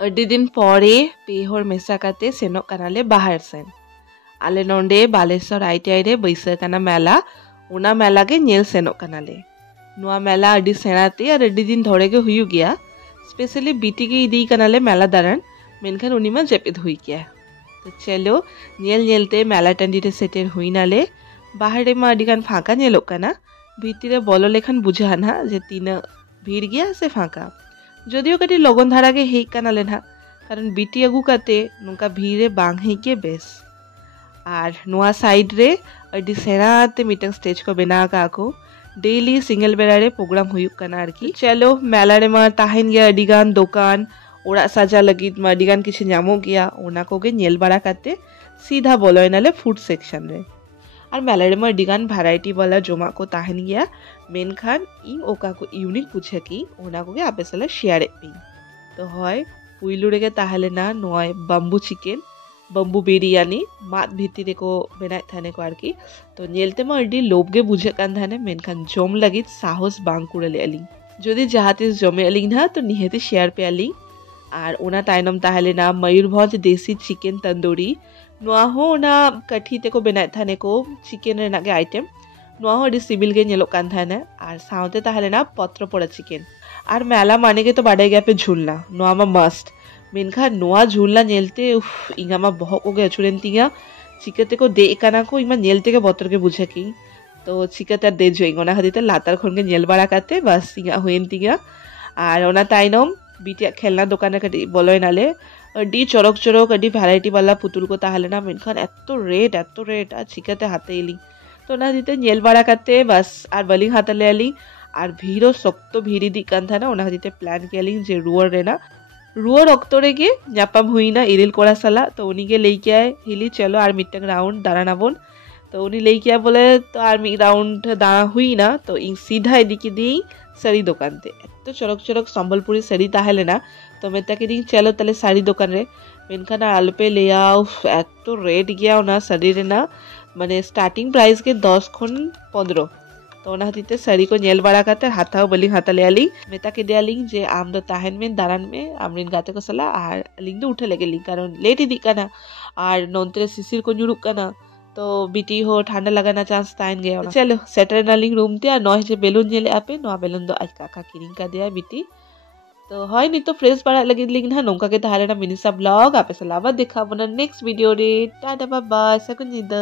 अड्डी दिन परे पेहर मेसा काते सेनोक कानाले बाहर सेन आले नोंडे बालेश्वर ITI रे बैसाकाना मेला उना मेला के नेल सेनोक कानाले नुआ मेला अड्डी सेनाते और अड्डी दिन धरे के हुई गया स्पेशली बीटी के इदी कानाले मेला दारन मेनखान उनीमा जेपिद हुई गया। तो चलो नेल नेलते मेला टंडीते सेटेर हुई नाले बाहरे मा अड्डीगान फाँका नेलोक काना भीतिरे बोलो लेखान बुझाना जे तीना भीड़ गया से फाँका जदिओ कटी लगन धारा के हेक कानाले ना कारण बीटी अगू काते नुका भीड़े बांग हेक के बेस और नुआ साइड रे अड्डी सेनाते मीटिंग स्टेज को बेना का को डेली सिंगल बेड़ा रे प्रोग्राम हुई काना आरकी। चलो मेला रे मा ताहेन गया अड्डीगान दुकान ओड़ा साजा लगित मा अड्डीगान किछु ᱧᱟᱢᱚᱜ गया ओना कोगे नेल बाड़ा काते सीधा बोलो नाले फूड सेक्शन रे और मेला रे मा अड्डीगान वैरायटी वाला जोमा को ताहेन गया मेनखान इन ओका को यूनिक पूछे की ओना कोगे आपे साला शेयर पे तो হয় पुइलु रे के ताहले ना नय बम्बू चिकेन बम्बू बिरयानी मात भितरी को बेनाय थाने को आरकी तो नेलते मा अड्डी लोभगे बुझे कान थाने मेनखान जम लगित साहस बांग कुड़ले अली जदि जहातिस जमे अली ना तो निहेती शेयर पे अली और ओना तायनम ताहले ना मयूरभंज देसी चिकेन तंदूरी नुआ हो ना कठी ते को बेनाय थाने को चिकेन रे नागे आइटम नुआ हो अड्डी सिबिल गे नेलोक कान थाने और साउते ताहले ना पत्र पोड़ा चिकेन और मेला माने के तो बाड़े गया पे झूलना नुआ मा मस्ट मेनखा नुआ झूलना नेलते उफ इंगा मा बहक को गे अचुरेंतिया चिकते को दे काना को इमा नेलते के बतर के बुझे की तो चिकते दे जोइंग ओना हदिते लातार खन के नेल बाड़ा काते बस इंगा होएंतिया और ओना ताइनम बीटिया खेलना दुकाने कटी बोलोय नाले अड्डी चरक चरक अड्डी वैरायटी वाला पुतुल को ताहले ना मेनखान एत्तो रेट आ चिकते हाते इली तो ना दीते नेल बाड़ा काते बस और बलिंग हातले अली और भीड़ो सख्तो भीड़ी दी कान था ना ओना दीते प्लान के अली जे रुअर रे ना रुअर अक्तरे के ᱧᱟᱯᱟᱢ हुई ना इरिल कोड़ा साला तो उनी के लेके आए हिली चलो और मिटंग राउंड दाराना बोन तो उनी लेके आए बोले तो और मी राउंड दाना हुई ना तो इन सीधा एदिके दी साड़ी दुकान ते तो चरक चरक सम्बलपुरी साड़ी ताहले ना तो मैं ताके दी चलो तले साड़ी दुकान रे मेनखान आलपे ले आओ एत्तो रेट गया ओना साड़ी रे ना माने स्टार्टिंग प्राइस के 10 खन 15 तो ओना हतीते साड़ी को नेल बाड़ा काते हाथाओ बलिंग हाताले आली मेता के देयालिंग जे आम दो ताहेन में दारान में आमरिन गाते को सला आर लिंग दो उठे लेगे लिंग कारण लेट इदी काना आर नोंतरे सिसिर को न्युरुक काना तो बीटी हो ठंडा लगाना चांस ताइन गया चलो सेटर नालिंग रूम ते नय जे बेलून नेले आपे नो बेलून दो आज काका किरिंग का दिया बीटी तो হয় নি তো फ्रेश बाड़ा लगी लिंग ना नोंका के ताहले ना मिनिसा ब्लॉग आपे सलावा देखा बना नेक्स्ट वीडियो रे टाटा बाय बाय सकुनिदा।